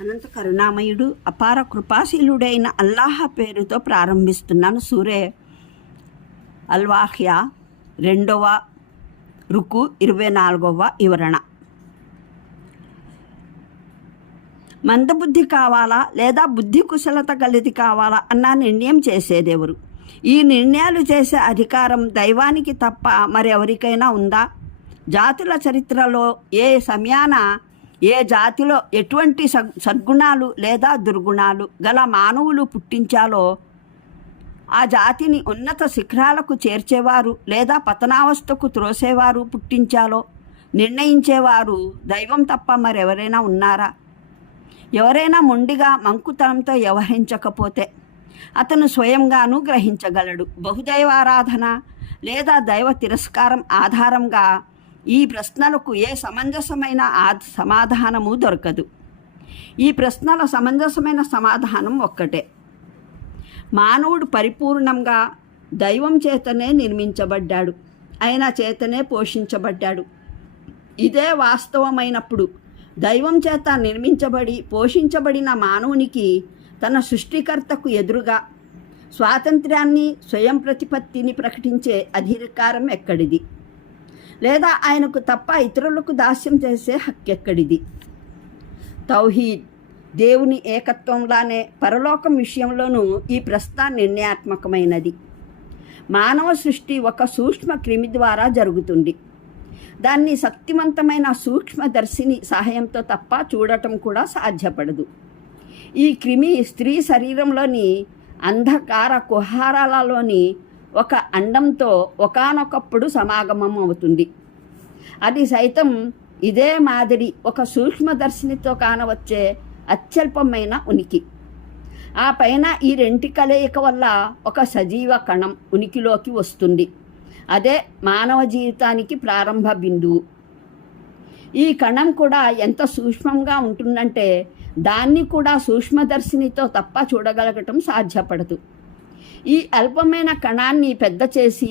అనంత కరుణామయుడు అపార కృపాశీలుడైన అల్లాహ పేరుతో ప్రారంభిస్తున్నాను. సూరే అల్వాహ్యా 2వ రుకు 24వ వివరణ. మందబుద్ధి కావాలా లేదా బుద్ధి కుశలత గలది కావాలా అన్న నిర్ణయం చేసేదెవరు? ఈ నిర్ణయాలు చేసే అధికారం దైవానికి తప్ప మరెవరికైనా ఉందా? జాతుల చరిత్రలో ఏ సమయాన ఏ జాతిలో ఎటువంటి సద్గుణాలు లేదా దుర్గుణాలు గల మానవులు పుట్టించాలో ఆ జాతిని ఉన్నత శిఖరాలకు చేర్చేవారు లేదా పతనావస్థకు త్రోసేవారు పుట్టించాలో నిర్ణయించేవారు దైవం తప్ప మరెవరైనా ఉన్నారా? ఎవరైనా మొండిగా మంకుతనంతో వ్యవహరించకపోతే అతను స్వయంగానూ గ్రహించగలడు. బహుదైవారాధన లేదా దైవ తిరస్కారం ఆధారంగా ఈ ప్రశ్నలకు ఏ సమంజసమైన సమాధానము దొరకదు. ఈ ప్రశ్నల సమంజసమైన సమాధానం ఒక్కటే: మానవుడు పరిపూర్ణంగా దైవం చేతనే నిర్మించబడ్డాడు, ఆయన చేతనే పోషించబడ్డాడు. ఇదే వాస్తవమైనప్పుడు దైవం చేత నిర్మించబడి పోషించబడిన మానవునికి తన సృష్టికర్తకు ఎదురుగా స్వాతంత్ర్యాన్ని స్వయం ప్రతిపత్తిని ప్రకటించే అధికారం ఎక్కడిది? లేదా ఆయనకు తప్ప ఇతరులకు దాస్యం చేసే హక్కెక్కడిది? తౌహీద్, దేవుని ఏకత్వంలానే పరలోకం విషయంలోనూ ఈ ప్రశ్న నిర్ణయాత్మకమైనది. మానవ సృష్టి ఒక సూక్ష్మ క్రిమి ద్వారా జరుగుతుంది. దాన్ని శక్తివంతమైన సూక్ష్మదర్శిని సహాయంతో తప్ప చూడటం కూడా సాధ్యపడదు. ఈ క్రిమి స్త్రీ శరీరంలోని అంధకార కుహారాలలోని ఒక అండంతో ఒకానొకప్పుడు సమాగమం అవుతుంది. అది సైతం ఇదే మాదిరి ఒక సూక్ష్మదర్శినితో కానవచ్చే అత్యల్పమైన ఉనికి. ఆ పైన ఈ రెంటి కలయిక వల్ల ఒక సజీవ కణం ఉనికిలోకి వస్తుంది. అదే మానవ జీవితానికి ప్రారంభ బిందువు. ఈ కణం కూడా ఎంత సూక్ష్మంగా ఉంటుందంటే దాన్ని కూడా సూక్ష్మదర్శినితో తప్ప చూడగలగటం సాధ్యపడదు. ఈ అల్పమైన కణాన్ని పెద్ద చేసి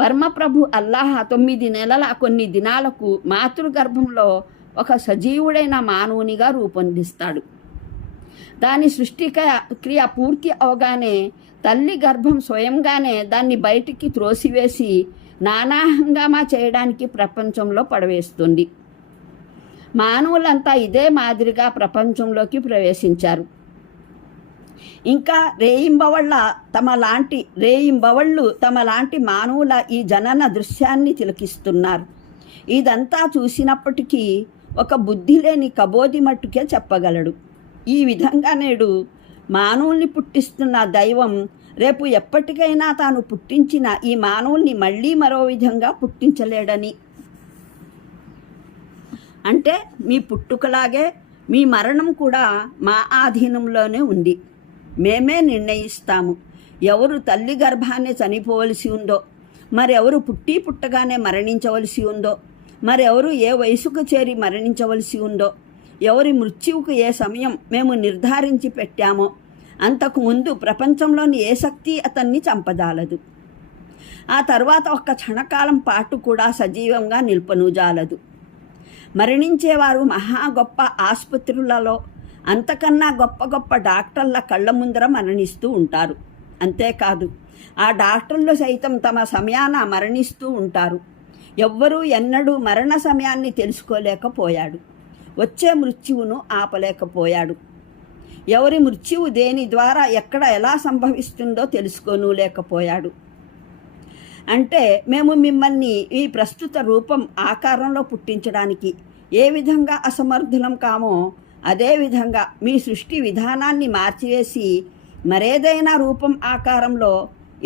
పరమప్రభు అల్లాహ్ 9 నెలల కొన్ని దినాలకు మాతృగర్భంలో ఒక సజీవుడైన మానవునిగా రూపొందిస్తాడు. దాని సృష్టి క్రియ పూర్తి అవగానే తల్లి గర్భం స్వయంగానే దాన్ని బయటికి త్రోసివేసి నానా హంగామా చేయడానికి ప్రపంచంలో పడవేస్తుంది. మానవులంతా ఇదే మాదిరిగా ప్రపంచంలోకి ప్రవేశించారు. ఇంకా రేయింబవళ్ళు తమలాంటి మానవుల ఈ జనన దృశ్యాన్ని తిలకిస్తున్నారు. ఇదంతా చూసినప్పటికీ ఒక బుద్ధి లేని కబోది మట్టుకే చెప్పగలడు. ఈ విధంగా నేడు మానవుల్ని పుట్టిస్తున్న దైవం రేపు ఎప్పటికైనా తాను పుట్టించిన ఈ మానవుల్ని మళ్ళీ మరో విధంగా పుట్టించలేడని. అంటే మీ పుట్టుకలాగే మీ మరణం కూడా మా ఆధీనంలోనే ఉంది. మేమే నిర్ణయిస్తాము ఎవరు తల్లి గర్భాన్ని చనిపోవలసి ఉందో, మరెవరు పుట్టగానే మరణించవలసి ఉందో, మరెవరు ఏ వయసుకు చేరి మరణించవలసి ఉందో, ఎవరి మృత్యువుకు ఏ సమయం మేము నిర్ధారించి పెట్టామో అంతకుముందు ప్రపంచంలోని ఏ శక్తి అతన్ని చంపజాలదు. ఆ తర్వాత ఒక్క క్షణకాలం పాటు కూడా సజీవంగా నిల్పనుజాలదు. మరణించేవారు మహా గొప్ప ఆసుపత్రులలో అంతకన్నా గొప్ప గొప్ప డాక్టర్ల కళ్ళ ముందర మరణిస్తూ ఉంటారు. అంతేకాదు ఆ డాక్టర్లు సైతం తమ సమయాన మరణిస్తూ ఉంటారు. ఎవ్వరూ ఎన్నడూ మరణ సమయాన్ని తెలుసుకోలేకపోయాడు. వచ్చే మృత్యువును ఆపలేకపోయాడు. ఎవరి మృత్యువు దేని ద్వారా ఎక్కడ ఎలా సంభవిస్తుందో తెలుసుకోను లేకపోయాడు. అంటే మేము మిమ్మల్ని ఈ ప్రస్తుత రూపం ఆకారంలో పుట్టించడానికి ఏ విధంగా అసమర్థులం కామో అదేవిధంగా మీ సృష్టి విధానాన్ని మార్చివేసి మరేదైనా రూపం ఆకారంలో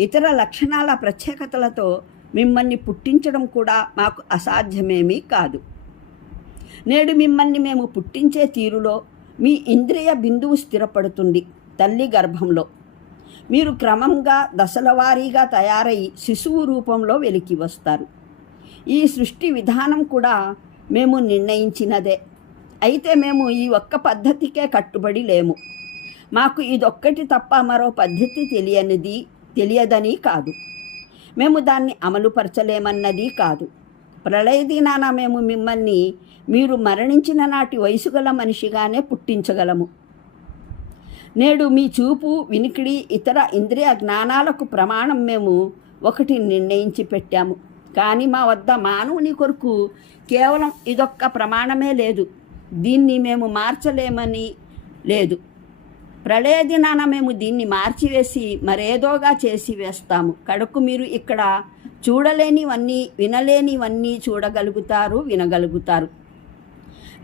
ఇతర లక్షణాల ప్రత్యేకతలతో మిమ్మల్ని పుట్టించడం కూడా మాకు అసాధ్యమేమీ కాదు. నేడు మిమ్మల్ని మేము పుట్టించే తీరులో మీ ఇంద్రియ బిందువు స్థిరపడుతుంది తల్లి గర్భంలో. మీరు క్రమంగా దశల వారీగా తయారై శిశువు రూపంలో వెలికి వస్తారు. ఈ సృష్టి విధానం కూడా మేము నిర్ణయించినదే. అయితే మేము ఈ ఒక్క పద్ధతికే కట్టుబడి లేము. మాకు ఇదొక్కటి తప్ప మరో పద్ధతి తెలియదని కాదు. మేము దాన్ని అమలుపరచలేమన్నది కాదు. ప్రళయ దినాన మేము మిమ్మల్ని మీరు మరణించిన నాటి వయసు గల మనిషిగానే పుట్టించగలము. నేడు మీ చూపు, వినికిడి, ఇతర ఇంద్రియ జ్ఞానాలకు ప్రమాణం మేము ఒకటి నిర్ణయించి పెట్టాము. కానీ మా వద్ద మానవుని కొరకు కేవలం ఇదొక్క ప్రమాణమే లేదు. దీన్ని మేము మార్చలేమని లేదు. ప్రళయ దినాన మేము దీన్ని మార్చివేసి మరేదోగా చేసి వేస్తాము. కడకు మీరు ఇక్కడ చూడలేనివన్నీ, వినలేనివన్నీ చూడగలుగుతారు, వినగలుగుతారు.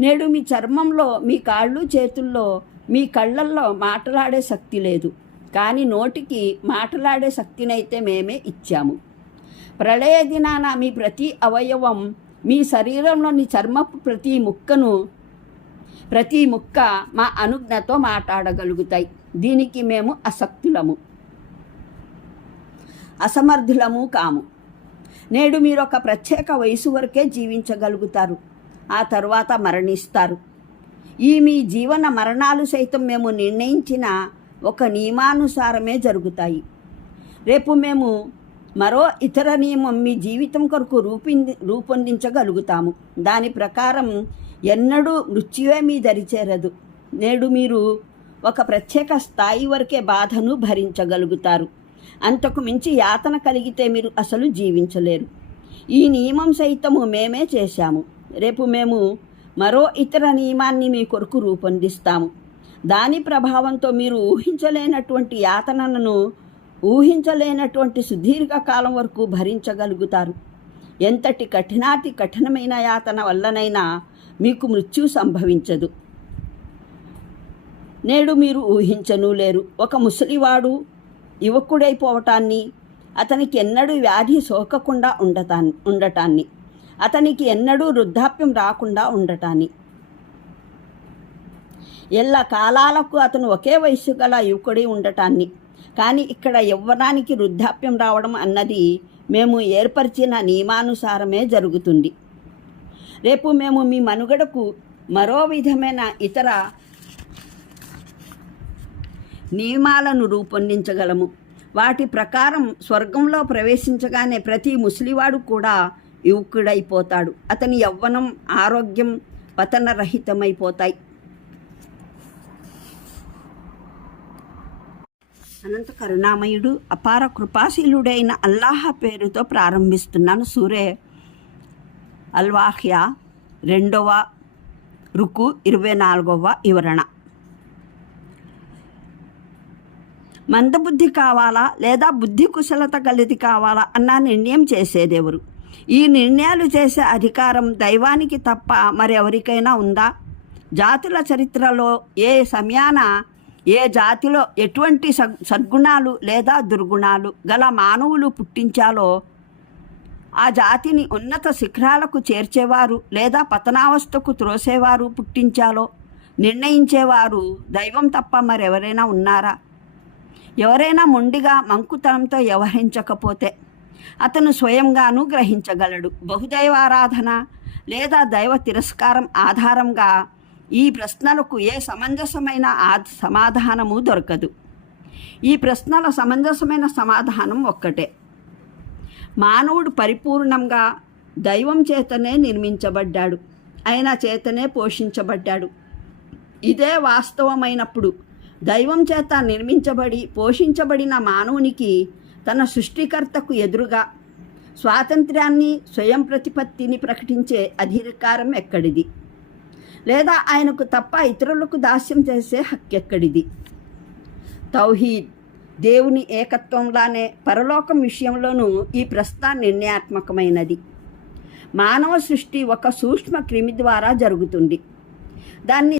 నేడు మీ చర్మంలో, మీ కాళ్ళు చేతుల్లో, మీ కళ్ళల్లో మాట్లాడే శక్తి లేదు. కానీ నోటికి మాట్లాడే శక్తినైతే మేమే ఇచ్చాము. ప్రళయ దినాన మీ ప్రతి అవయవం, మీ శరీరంలోని చర్మపు ప్రతి ముక్క మా అనుజ్ఞతో మాట్లాడగలుగుతాయి. దీనికి మేము అసమర్థులము కాము. నేడు మీరు ఒక ప్రత్యేక వయసు వరకే జీవించగలుగుతారు. ఆ తర్వాత మరణిస్తారు. ఈ మీ జీవన మరణాలు సైతం మేము నిర్ణయించిన ఒక నియమానుసారమే జరుగుతాయి. రేపు మేము మరో ఇతర నియమం మీ జీవితం కొరకు రూపొందించగలుగుతాము. దాని ప్రకారం ఎన్నడూ మృత్యువే మీ దరిచేరదు. నేడు మీరు ఒక ప్రత్యేక స్థాయి వరకే బాధను భరించగలుగుతారు. అంతకు మించి యాతన కలిగితే మీరు అసలు జీవించలేరు. ఈ నియమం సైతము మేమే చేశాము. రేపు మేము మరో ఇతర నియమాన్ని మీ కొరకు రూపొందిస్తాము. దాని ప్రభావంతో మీరు ఊహించలేనటువంటి యాతనను ఊహించలేనటువంటి సుదీర్ఘ కాలం వరకు భరించగలుగుతారు. ఎంతటి కఠినమైన యాతన వల్లనైనా మీకు మృత్యు సంభవించదు. నేడు మీరు ఊహించను లేరు. ఒక ముసలివాడు యువకుడైపోవటాన్ని, అతనికి ఎన్నడూ వ్యాధి సోకకుండా ఉండటాన్ని, అతనికి ఎన్నడూ వృద్ధాప్యం రాకుండా ఉండటాన్ని, ఎల్ల కాలాలకు అతను ఒకే వయసు గల యువకుడి ఉండటాన్ని. కానీ ఇక్కడ యవ్వనానికి వృద్ధాప్యం రావడం అన్నది మేము ఏర్పరిచిన నియమానుసారమే జరుగుతుంది. రేపు మేము మీ మనుగడకు మరో విధమైన ఇతర నియమాలను రూపొందించగలము. వాటి ప్రకారం స్వర్గంలో ప్రవేశించగానే ప్రతి ముసలివాడు కూడా యువకుడైపోతాడు. అతని యవ్వనం, ఆరోగ్యం పతనరహితమైపోతాయి. అనంత కరుణామయుడు, అపార కృపాశీలుడైన అల్లాహ్ పేరుతో ప్రారంభిస్తున్నాను. సూరే అల్వాఖ్యా 2వ రుకు 24వ వివరణ. మందబుద్ధి కావాలా లేదా బుద్ధి కుశలత గలది కావాలా అన్న నిర్ణయం చేసేదెవరు? ఈ నిర్ణయాలు చేసే అధికారం దైవానికి తప్ప మరెవరికైనా ఉందా? జాతుల చరిత్రలో ఏ సమయాన ఏ జాతిలో ఎటువంటి సద్గుణాలు లేదా దుర్గుణాలు గల మానవులు పుట్టించాలో ఆ జాతిని ఉన్నత శిఖరాలకు చేర్చేవారు లేదా పతనావస్థకు త్రోసేవారు పుట్టించాలో నిర్ణయించేవారు దైవం తప్ప మరెవరైనా ఉన్నారా? ఎవరైనా మొండిగా మంకుతనంతో వ్యవహరించకపోతే అతను స్వయంగానూ గ్రహించగలడు. బహుదైవారాధన లేదా దైవ తిరస్కారం ఆధారంగా ఈ ప్రశ్నలకు ఏ సమంజసమైన సమాధానము దొరకదు. ఈ ప్రశ్నల సమంజసమైన సమాధానం ఒక్కటే: మానవుడు పరిపూర్ణంగా దైవం చేతనే నిర్మించబడ్డాడు, ఆయన చేతనే పోషించబడ్డాడు. ఇదే వాస్తవమైనప్పుడు దైవం చేత నిర్మించబడి పోషించబడిన మానవునికి తన సృష్టికర్తకు ఎదురుగా స్వాతంత్ర్యాన్ని, స్వయం ప్రతిపత్తిని ప్రకటించే అధికారం ఎక్కడిది? లేదా ఆయనకు తప్ప ఇతరులకు దాస్యం చేసే హక్కెక్కడిది? తౌహీద్, దేవుని ఏకత్వంలానే పరలోకం విషయంలోనూ ఈ ప్రశ్న నిర్ణయాత్మకమైనది. మానవ సృష్టి ఒక సూక్ష్మ క్రిమి ద్వారా జరుగుతుంది. దాన్ని